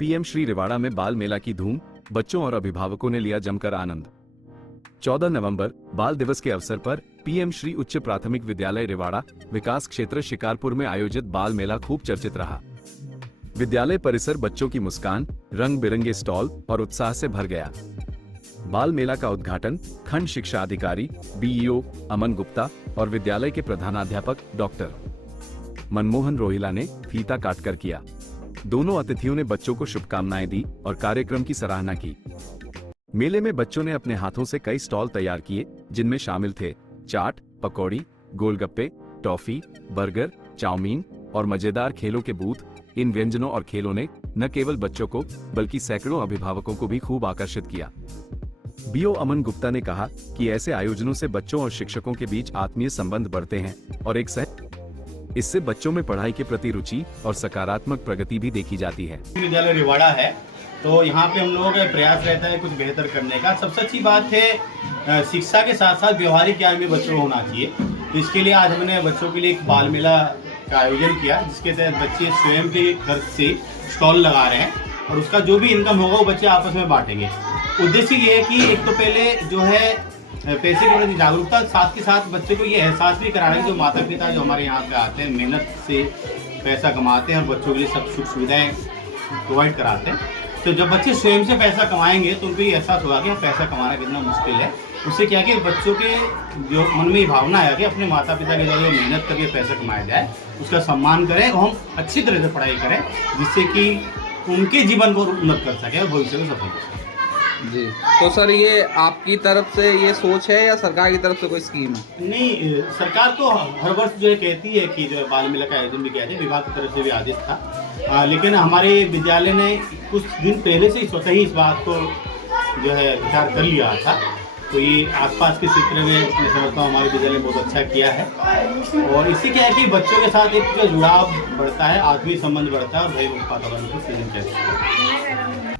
PM Shri रिवाड़ा में बाल मेला की धूम, बच्चों और अभिभावकों ने लिया जमकर आनंद। 14 नवंबर बाल दिवस के अवसर पर पीएम श्री उच्च प्राथमिक विद्यालय रिवाड़ा विकास क्षेत्र शिकारपुर में आयोजित बाल मेला खूब चर्चित रहा। विद्यालय परिसर बच्चों की मुस्कान, रंग बिरंगे स्टॉल और उत्साह से भर गया। बाल मेला का उद्घाटन खंड शिक्षा अधिकारी बीईओ अमन गुप्ता और विद्यालय के प्रधानाध्यापक डॉक्टर मनमोहन रोहिला ने फीता काटकर किया। दोनों अतिथियों ने बच्चों को शुभकामनाएं दी और कार्यक्रम की सराहना की। मेले में बच्चों ने अपने हाथों से कई स्टॉल तैयार किए, जिनमें शामिल थे चाट, पकौड़ी, गोलगप्पे, टॉफी, बर्गर, चाउमीन और मजेदार खेलों के बूथ। इन व्यंजनों और खेलों ने न केवल बच्चों को बल्कि सैकड़ों अभिभावकों को भी खूब आकर्षित किया। बीओ अमन गुप्ता ने कहा कि ऐसे आयोजनों से बच्चों और शिक्षकों के बीच आत्मीय संबंध बढ़ते हैं और इससे बच्चों में पढ़ाई के प्रति रुचि और सकारात्मक प्रगति भी देखी जाती है। विद्यालय रिवाड़ा है तो यहाँ पे हम लोगों का प्रयास रहता है कुछ बेहतर करने का। सबसे अच्छी बात है शिक्षा के साथ साथ व्यवहारिक ज्ञान भी बच्चों को होना चाहिए। तो इसके लिए आज हमने बच्चों के लिए एक बाल मेला का आयोजन किया, जिसके तहत बच्चे स्वयं के खर्च से स्टॉल लगा रहे हैं और उसका जो भी इनकम होगा वो बच्चे आपस में बांटेंगे। उद्देश्य ये है कि एक तो पहले जो है पैसे के प्रति जागरूकता, साथ के साथ बच्चे को ये एहसास भी कराना है कि जो माता पिता जो हमारे यहाँ पे आते हैं मेहनत से पैसा कमाते हैं और बच्चों के लिए सब सुख सुविधाएं प्रोवाइड कराते हैं। तो जब बच्चे स्वयं से पैसा कमाएंगे तो उनको ये एहसास होगा कि पैसा कमाना कितना मुश्किल है। उससे क्या कि बच्चों के जो मन में भावना है कि अपने माता पिता के द्वारा मेहनत करके पैसा कमाया जाए, उसका सम्मान करें और हम अच्छी तरह से पढ़ाई करें, जिससे कि उनके जीवन को उन्नत कर सके और भविष्य में सफल हो सके। जी, तो सर ये आपकी तरफ से ये सोच है या सरकार की तरफ से कोई स्कीम है? नहीं, सरकार तो हर वर्ष जो है कहती है कि जो है बाल मेला का आयोजन भी किया जाए, विभाग की तरफ से भी आदेश था। लेकिन हमारे विद्यालय ने कुछ दिन पहले से ही स्वतः ही इस बात को जो है विचार कर लिया था। तो ये आसपास के क्षेत्र में मैं समझता हूँ हमारे विद्यालय ने बहुत अच्छा किया है और इससे क्या है कि बच्चों के साथ एक जो जुड़ाव बढ़ता है, आत्मीय संबंध बढ़ता है और भय वातावरण को सृजन करता है।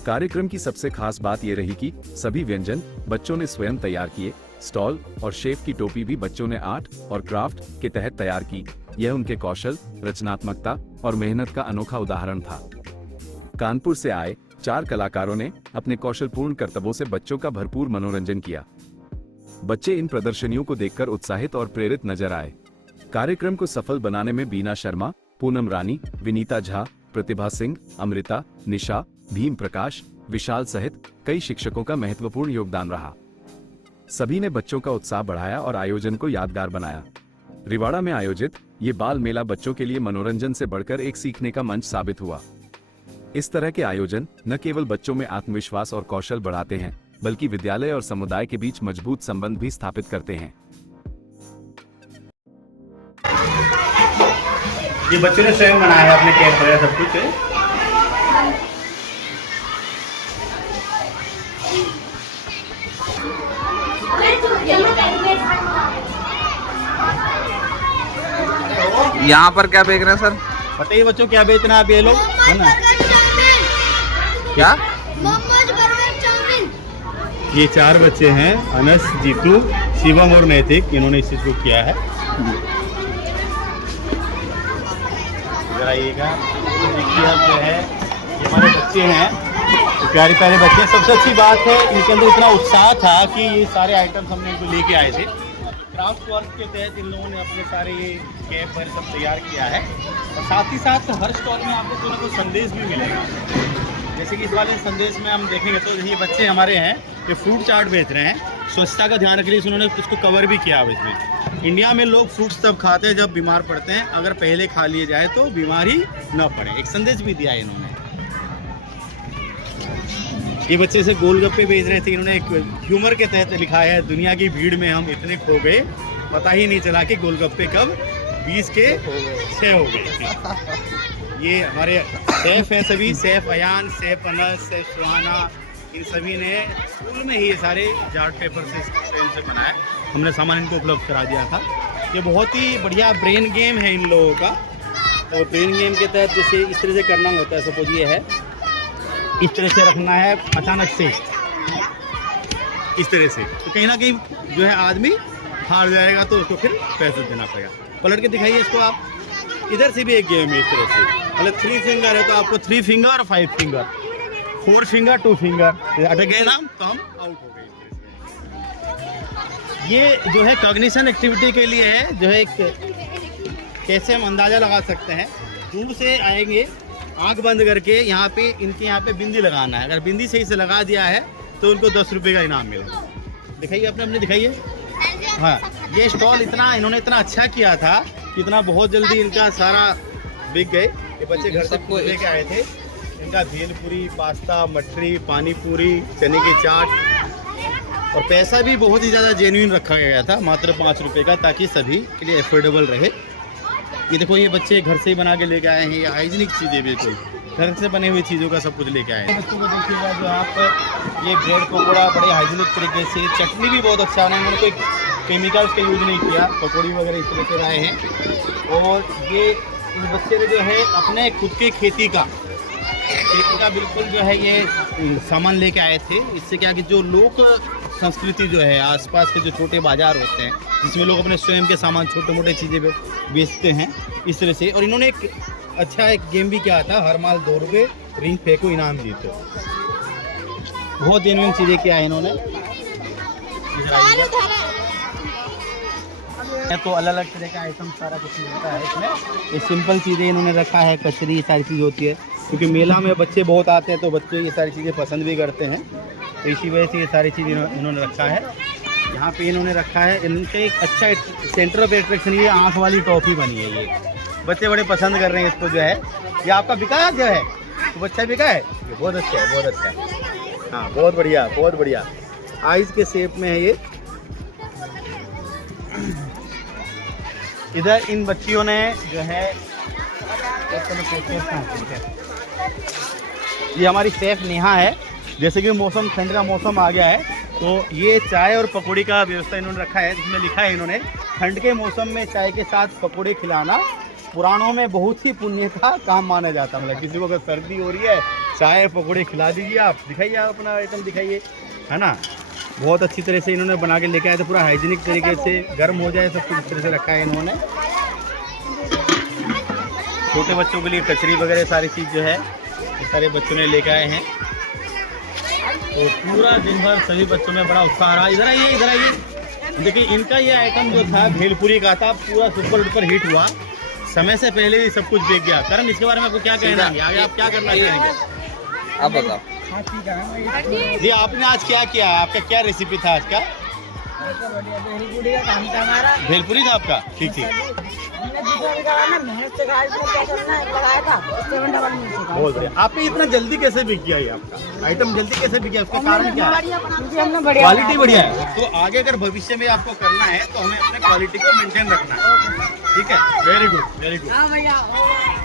कार्यक्रम की सबसे खास बात ये रही कि सभी व्यंजन बच्चों ने स्वयं तैयार किए। स्टॉल और शेफ की टोपी भी बच्चों ने आर्ट और क्राफ्ट के तहत तैयार की। यह उनके कौशल, रचनात्मकता और मेहनत का अनोखा उदाहरण था। कानपुर से आए 4 कलाकारों ने अपने कौशलपूर्ण करतबों से बच्चों का भरपूर मनोरंजन किया। बच्चे इन प्रदर्शनियों को देखकर उत्साहित और प्रेरित नजर आए। कार्यक्रम को सफल बनाने में बीना शर्मा, पूनम रानी, विनीता झा, प्रतिभा सिंह, अमृता, निशा, भीम प्रकाश, विशाल सहित कई शिक्षकों का महत्वपूर्ण योगदान रहा। सभी ने बच्चों का उत्साह बढ़ाया और आयोजन को यादगार बनाया। रिवाड़ा में आयोजित ये बाल मेला बच्चों के लिए मनोरंजन से बढ़कर एक सीखने का मंच साबित हुआ। इस तरह के आयोजन न केवल बच्चों में आत्मविश्वास और कौशल बढ़ाते हैं, बल्कि विद्यालय और समुदाय के बीच मजबूत संबंध भी स्थापित करते हैं। ये बच्चों ने स्वयं बनाया अपने कैप वगैरह सब कुछ है। यहाँ पर क्या बेच रहे हैं सर? बताइए बच्चों क्या बेचना है आप ये लोग, है ना? क्या? ये 4 बच्चे हैं, अनस, जीतू, शिवम और नैतिक, इन्होंने इस चीज को किया है। इधर आइएगा, देखिए आप जो है ये हमारे बच्चे हैं, तो प्यारे प्यारे बच्चे। सबसे अच्छी बात है इनके अंदर इतना उत्साह था कि ये सारे आइटम्स हमने इनको लेके आए थे। क्राफ्ट वर्क के तहत इन लोगों ने अपने सारे ये कैप पर सब तैयार किया है और साथ ही साथ हर स्टॉल में आपको कोई ना कोई संदेश भी मिलेगा। जैसे कि इस वाले संदेश में हम देखेंगे तो ये बच्चे हमारे हैं, ये फ्रूट चाट बेच रहे हैं। स्वच्छता का ध्यान रखने के लिए उन्होंने उसको कवर भी किया हुआ इसमें। इंडिया में लोग फ्रूट्स तब खाते हैं जब बीमार पड़ते हैं, अगर पहले खा लिए जाए तो बीमारी न पड़े। एक संदेश भी दिया है इन्होंने। ये बच्चे से गोलगप्पे बेच रहे थे, इन्होंने एक ह्यूमर के तहत लिखा है, दुनिया की भीड़ में हम इतने खो गए, पता ही नहीं चला कि गोलगप्पे कब 20 के 6 हो गए। ये हमारे सेफ हैं सभी, safe Ayaan, safe Anas, safe Suhana, इन सभी ने स्कूल में ही ये सारे चार्ट पेपर से पेन से बनाया। हमने सामान इनको उपलब्ध करा दिया था। ये बहुत ही बढ़िया ब्रेन गेम है इन लोगों का। और ब्रेन गेम के तहत जैसे इस तरह से करना होता है, सपोज ये है, इस तरह से रखना है, अचानक से इस तरह से, तो कहीं ना कहीं जो है आदमी हार जाएगा तो उसको फिर पैसे देना पड़ेगा। पलट के दिखाइए इसको आप, इधर से भी एक गेम है इस तरह से। मतलब 3 फिंगर है तो आपको 3 फिंगर और 5 फिंगर, 4 फिंगर 2 फिंगर अटक गए नाम तो हम आउट हो गए। ये जो है कॉग्निशन एक्टिविटी के लिए है, जो है कैसे हम अंदाज़ा लगा सकते हैं। दूर से आएंगे, आंख बंद करके यहाँ पे इनके यहाँ पे बिंदी लगाना है। अगर बिंदी सही से लगा दिया है तो उनको 10 रुपये का इनाम मिलेगा। दिखाइए अपने दिखाइए। हाँ, ये स्टॉल इन्होंने इतना अच्छा किया था कि इतना बहुत जल्दी इनका सारा बिक गए। ये बच्चे घर से खुद लेके आए थे। इनका भेलपुरी, पास्ता, मठरी, पानी पूरी, चने की चाट और पैसा भी बहुत ही ज़्यादा जेन्युइन रखा गया था, मात्र 5 रुपये का, ताकि सभी के लिए अफोर्डेबल रहे। ये देखो, ये बच्चे घर से ही बना के लेके आए हैं। ये हाइजीनिक चीज़ें, बिल्कुल घर से बने हुई चीज़ों का सब कुछ लेके आए हैं। बच्चों को देखिएगा जो आप ये ब्रेड पकौड़ा बड़े हाइजीनिक तरीके से, चटनी भी बहुत अच्छा है, उन्होंने कोई केमिकल्स का यूज़ नहीं किया, पकौड़ी वगैरह इस तरह से लाए हैं। और ये इस बच्चे ने जो है अपने खुद के खेती का बिल्कुल जो है ये सामान लेके आए थे। इससे क्या कि जो लोक संस्कृति जो है, आसपास के जो छोटे बाजार होते हैं जिसमें लोग अपने स्वयं के सामान, छोटे मोटे चीज़ें बेचते हैं, इस तरह से। और इन्होंने एक अच्छा एक गेम भी किया था, हर माल 2 रुपये, रिंग फेंको इनाम जीतो। बहुत जेन्युइन चीज़ें किया है इन्होंने। तो अलग अलग तरह का आइटम सारा कुछ मिलता है इसमें। ये सिंपल चीज़ें इन्होंने रखा है, कचरी, सारी चीज़ होती है, क्योंकि मेला में बच्चे बहुत आते हैं तो बच्चे ये सारी चीज़ें पसंद भी करते हैं, तो इसी वजह से ये सारी चीज़ इन्होंने रखा है। यहाँ पे इन्होंने रखा है इनका एक अच्छा सेंटर ऑफ अट्रैक्शन, ये आँख वाली टॉफ़ी बनी है। ये बच्चे बड़े पसंद कर रहे हैं इसको जो है। ये आपका बिका जो है, तो बच्चा बिका है, ये बहुत अच्छा है, बहुत अच्छा है। हाँ, बहुत बढ़िया, बहुत बढ़िया। आइज़ के शेप में है ये। इधर इन बच्चियों ने जो है, ये हमारी शेफ नेहा है। जैसे कि मौसम, ठंड का मौसम आ गया है, तो ये चाय और पकौड़ी का व्यवस्था इन्होंने रखा है, जिसमें लिखा है इन्होंने, ठंड के मौसम में चाय के साथ पकौड़े खिलाना पुराणों में बहुत ही पुण्य का काम माना जाता है। मतलब किसी को अगर सर्दी हो रही है, चाय पकौड़े खिला दीजिए आप। दिखाइए आप अपना आइटम दिखाइए, है ना। बहुत अच्छी तरह से इन्होंने बना के लेके आए थे, पूरा हाइजीनिक तरीके से, गर्म हो जाए सब कुछ इस तरह से रखा है इन्होंने। छोटे बच्चों के लिए कचरी वगैरह सारी चीज़ जो है ये सारे बच्चों ने लेके आए हैं। तो पूरा दिन भर सभी बच्चों में बड़ा उत्साह रहा। इधर आइए, इधर आइए। देखिए, इनका ये आइटम जो था भेलपुरी का था, पूरा सुपर डुपर हिट हुआ, समय से पहले ही सब कुछ बिक गया। करण, इसके बारे में आपको क्या कहना है? आगे आप क्या करना चाहेंगे, आप बताओ। जी, आपने आज क्या किया? आपका क्या रेसिपी था आज का? भेलपुरी का काम था हमारा। भेलपुरी था आपका? ठीक ठीक, बहुत बढ़िया। आपने इतना जल्दी कैसे बिक गया ये आपका आइटम? जल्दी कैसे बिक गया, उसका कारण क्या है? क्वालिटी बढ़िया है। तो आगे अगर भविष्य में आपको करना है तो हमें अपने क्वालिटी को मेंटेन रखना है। ठीक है, वेरी गुड, वेरी गुड।